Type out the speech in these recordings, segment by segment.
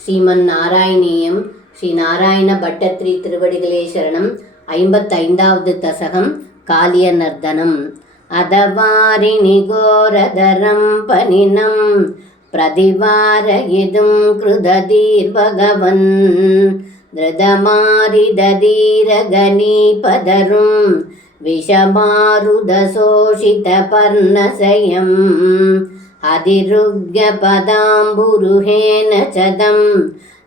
ஸ்ரீமன்னாராயணீயம் ஸ்ரீ நாராயண பட்டத்ரி திருவடிகளே சரணம். 55வது தசகம் காளிய நர்தனம். அதவாரிணி கோரதரம் பனினம் பிரதிவாரயிதும் கிருததீர் பகவன் திருதமாரிதீரகணீபதரும் விஷமாருதசோஷித பர்ணசயம் அதிருக்ய பதாம்புருஹேன சதம்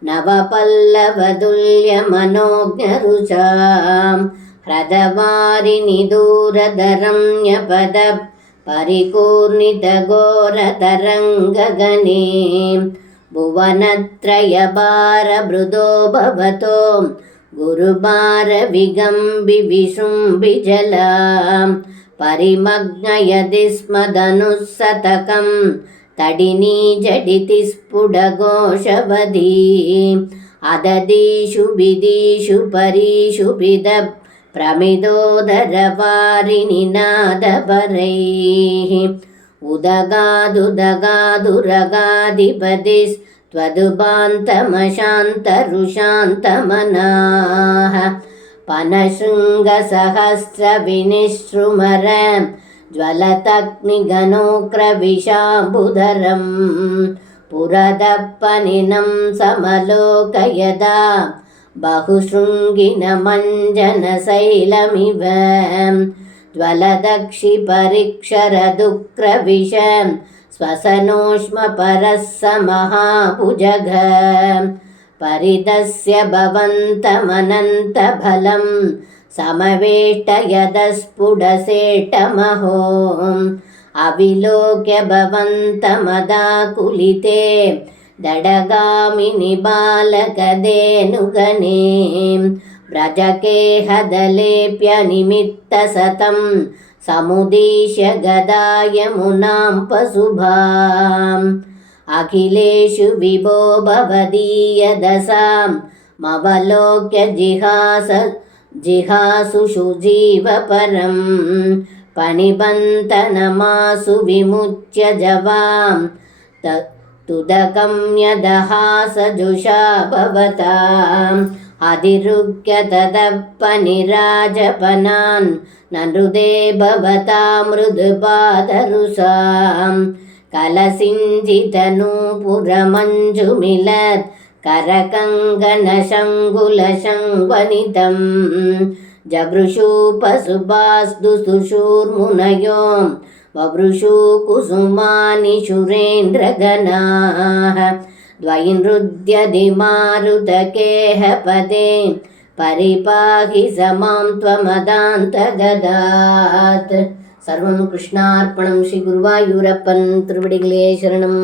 நவபல்லவதுல்யமனோஜருஷாம் ஹ்ரதவாரிணி தூரதரம் யபத பரிகூர்ணிதகோரதரங்ககணே புவனத்ரயபாரபృదో భవతో గురుభారవిగంబి విశుంభిజలాం పరిమగ్నయది స్మదనుస్సతకం తడినీ జడితి స్ఫుటఘోషవదీ అదదీషు విదీషు పరీషు పిద ప్రమిదోదరవారిణి నాదపరైః ఉదగాదుదగాదురగాధిపతిస్ त्वदुपान्तमशान्तरुशान्तमनाः पनशृङ्गसहस्रविनिश्रुमर ज्वलतग्निघनोग्रविशाम्बुधरं पुरदपनिनं समलोकयदा बहुशृङ्गिनमञ्जनशैलमिव ज्वलदक्षिपरिक्षरदुग्रविष स्वसनोष्मपरः स महाभुजग परिदस्य भवन्तमनन्तफलं समवेष्टयदस्फुटसेटमहो अविलोक्य भवन्तमदाकुलिते दडगामिनि बालकधेनुगणे व्रजकेहदलेप्यनिमित्तसतं समुदीश्य गदायमुनां पशुभाम् अखिलेषु विभो भवदीयदशां मवलोक्य जिहासुषु जीवपरं पणिबन्तनमासु विमुच्य जवां तुदकं यदहासजुषा भवताम् अधिरुह्य तदप्पनिराजपनान् नृदे भवता मृदुपादरुषां कलसिञ्जितनूपुरमञ्जुमिलत् करकङ्गणशङ्कुलशङ्वनितं जवृषु पशुपास्तुषुर्मुनयो ववृषु कुसुमानि सुरेन्द्रगणाः द्वैनृद्यदि मारुतकेहपदे परिपाहि समां त्वमदान्तगदात्. सर्वं कृष्णार्पणं. श्री गुरुवायूरप्पन திருவடிகளே சரணம்.